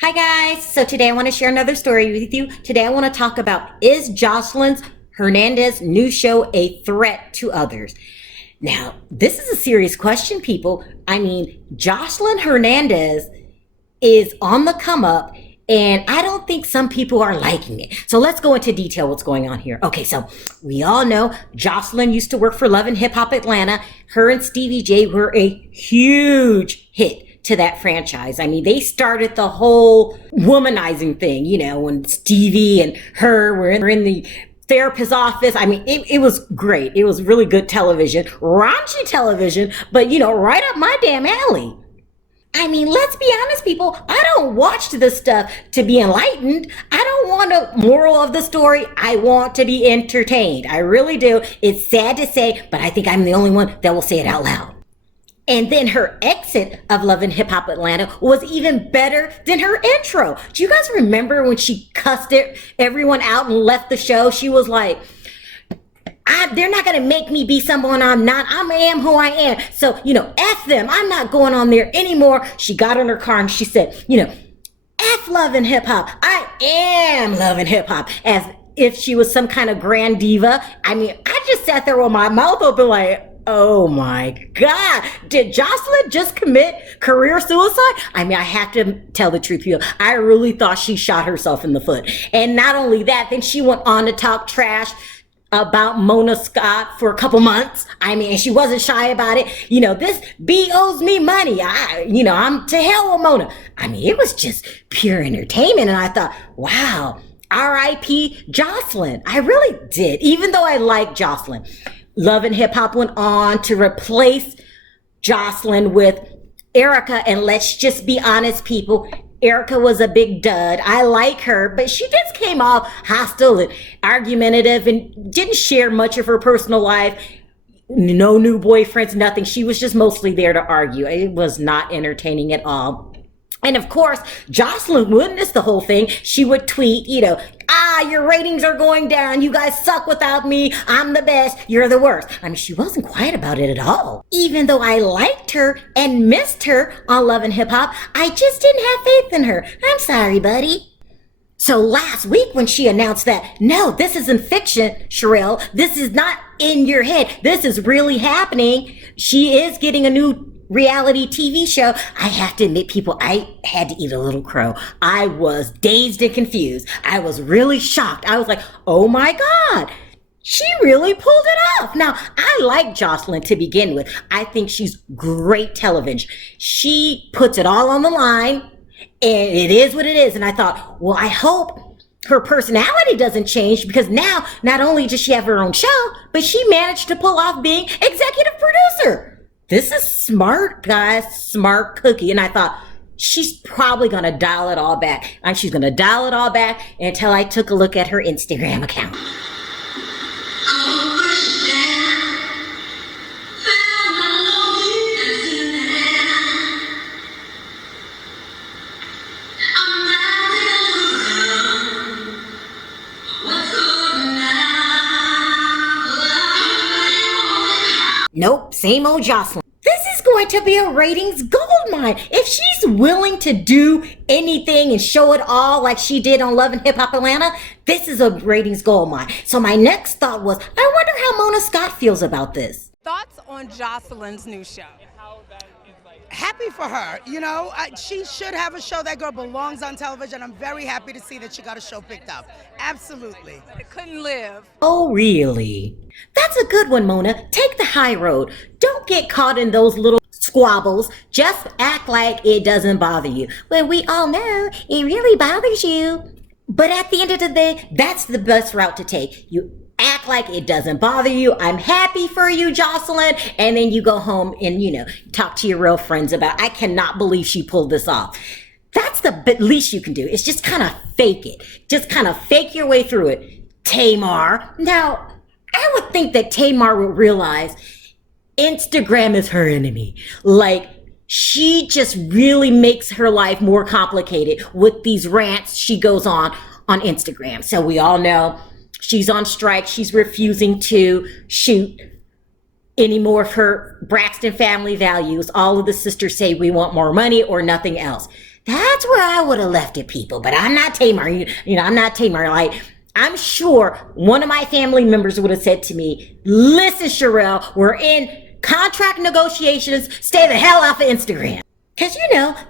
Hi guys, so today I want to share another story with you. Today I want to talk about, is Joseline Hernandez new show a threat to others? Now, this is a serious question, people. I mean, Joseline Hernandez is on the come up, and I don't think some people are liking it. So let's go into detail what's going on here. Okay, so we all know Joseline used to work for Love and Hip Hop Atlanta. Her and Stevie J were a huge hit to that franchise. I mean, they started the whole womanizing thing, when Stevie and her were in the therapist's office. I mean, it was great. It was really good television, raunchy television, but right up my damn alley. I mean, let's be honest, people. I don't watch this stuff to be enlightened. I don't want a moral of the story. I want to be entertained. I really do. It's sad to say, but I think I'm the only one that will say it out loud. And then her exit of Love and Hip Hop Atlanta was even better than her intro. Do you guys remember when she cussed everyone out and left the show? She was like, they're not going to make me be someone I'm not. I am who I am. So, F them. I'm not going on there anymore. She got in her car and she said, F Love and Hip Hop. I am Love and Hip Hop. As if she was some kind of grand diva. I mean, I just sat there with my mouth open like, oh my God, did Joseline just commit career suicide? I mean, I have to tell the truth here. I really thought she shot herself in the foot. And not only that, then she went on to talk trash about Mona Scott for a couple months. I mean, she wasn't shy about it. This B owes me money. I'm to hell with Mona. I mean, it was just pure entertainment. And I thought, wow, R.I.P. Joseline. I really did, even though I like Joseline. Love and Hip Hop went on to replace Joseline with Erica. And let's just be honest, people. Erica was a big dud. I like her, but she just came off hostile and argumentative and didn't share much of her personal life. No new boyfriends, nothing. She was just mostly there to argue. It was not entertaining at all. And of course, Joseline witnessed the whole thing. She would tweet, your ratings are going down. You guys suck without me. I'm the best. You're the worst. I mean, she wasn't quiet about it at all. Even though I liked her and missed her on Love and Hip Hop, I just didn't have faith in her. I'm sorry, buddy. So last week when she announced that, no, this isn't fiction, Sharrell. This is not in your head. This is really happening. She is getting a new reality TV show. I have to admit, people, I had to eat a little crow. I was dazed and confused. I was really shocked. I was like, oh my God, she really pulled it off. Now, I like Joseline to begin with. I think she's great television. She puts it all on the line, and it is what it is. And I thought, well, I hope her personality doesn't change, because now not only does she have her own show, but she managed to pull off being executive producer. This is smart, guys, smart cookie. And I thought, she's probably going to dial it all back. And she's going to dial it all back until I took a look at her Instagram account. Nope, same old Joseline. This is going to be a ratings gold mine. If she's willing to do anything and show it all like she did on Love and Hip Hop Atlanta, this is a ratings gold mine. So my next thought was, I wonder how Mona Scott feels about this. Thoughts on Joseline's new show? Happy for her. She should have a show. That girl belongs on television. I'm very happy to see that she got a show picked up. Absolutely. It couldn't live. Oh, really? That's a good one, Mona. Take the high road. Don't get caught in those little squabbles. Just act like it doesn't bother you. Well, we all know it really bothers you. But at the end of the day, that's the best route to take. You act like it doesn't bother you. I'm happy for you, Joseline. And then you go home and, talk to your real friends about, I cannot believe she pulled this off. That's the least you can do. It's just kind of fake it. Just kind of fake your way through it. Tamar. Now, I would think that Tamar would realize Instagram is her enemy. Like, she just really makes her life more complicated with these rants she goes on Instagram. So we all know she's on strike. She's refusing to shoot any more of her Braxton family values. All of the sisters say we want more money or nothing else. That's where I would have left it, people. But I'm not Tamar. I'm not Tamar. Like, I'm sure one of my family members would have said to me, listen, Sharrell, we're in contract negotiations. Stay the hell off of Instagram. Because,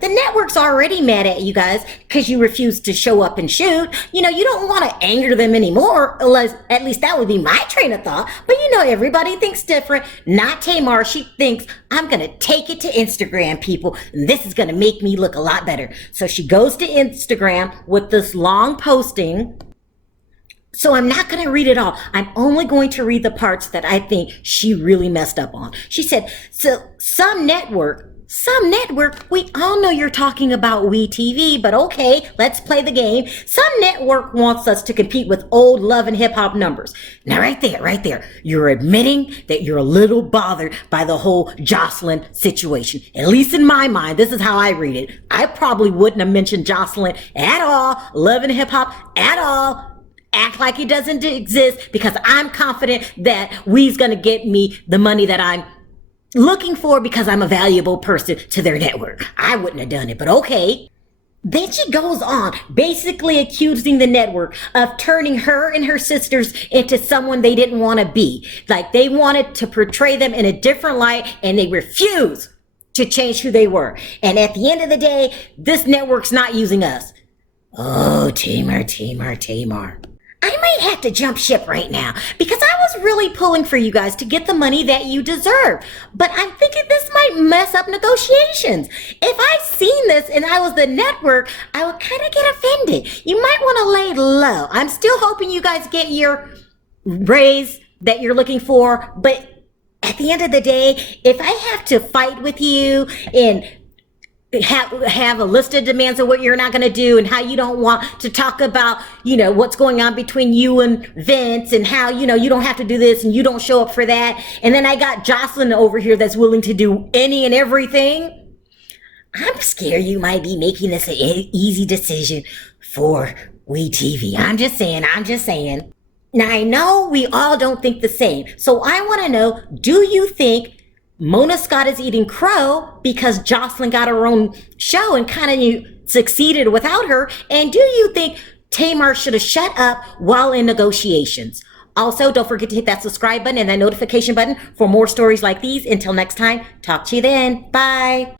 the network's already mad at you guys because you refuse to show up and shoot. You don't want to anger them anymore, unless, at least that would be my train of thought. But everybody thinks different. Not Tamar. She thinks, I'm going to take it to Instagram, people. And this is going to make me look a lot better. So she goes to Instagram with this long posting. So I'm not going to read it all. I'm only going to read the parts that I think she really messed up on. She said, so some network, we all know you're talking about WeTV, but okay, let's play the game. Some network wants us to compete with old love and hip hop numbers. Now right there, you're admitting that you're a little bothered by the whole Joseline situation. At least in my mind, this is how I read it. I probably wouldn't have mentioned Joseline at all, love and hip hop at all. Act like it doesn't exist because I'm confident that we's gonna get me the money that I'm looking for because I'm a valuable person to their network. I wouldn't have done it, but okay. Then she goes on, basically accusing the network of turning her and her sisters into someone they didn't want to be. Like they wanted to portray them in a different light and they refused to change who they were. And at the end of the day, this network's not using us. Oh, Tamar. I might have to jump ship right now because I was really pulling for you guys to get the money that you deserve. But I'm thinking this might mess up negotiations. If I'd seen this and I was the network, I would kind of get offended. You might want to lay low. I'm still hoping you guys get your raise that you're looking for. But at the end of the day, if I have to fight with you and have a list of demands of what you're not going to do and how you don't want to talk about, what's going on between you and Vince and how, you don't have to do this and you don't show up for that. And then I got Joseline over here that's willing to do any and everything. I'm scared you might be making this an easy decision for WeTV. I'm just saying. Now I know we all don't think the same. So I want to know, do you think Mona Scott is eating crow because Joseline got her own show and kind of succeeded without her? And do you think Tamar should have shut up while in negotiations? Also, don't forget to hit that subscribe button and that notification button for more stories like these. Until next time, talk to you then. Bye.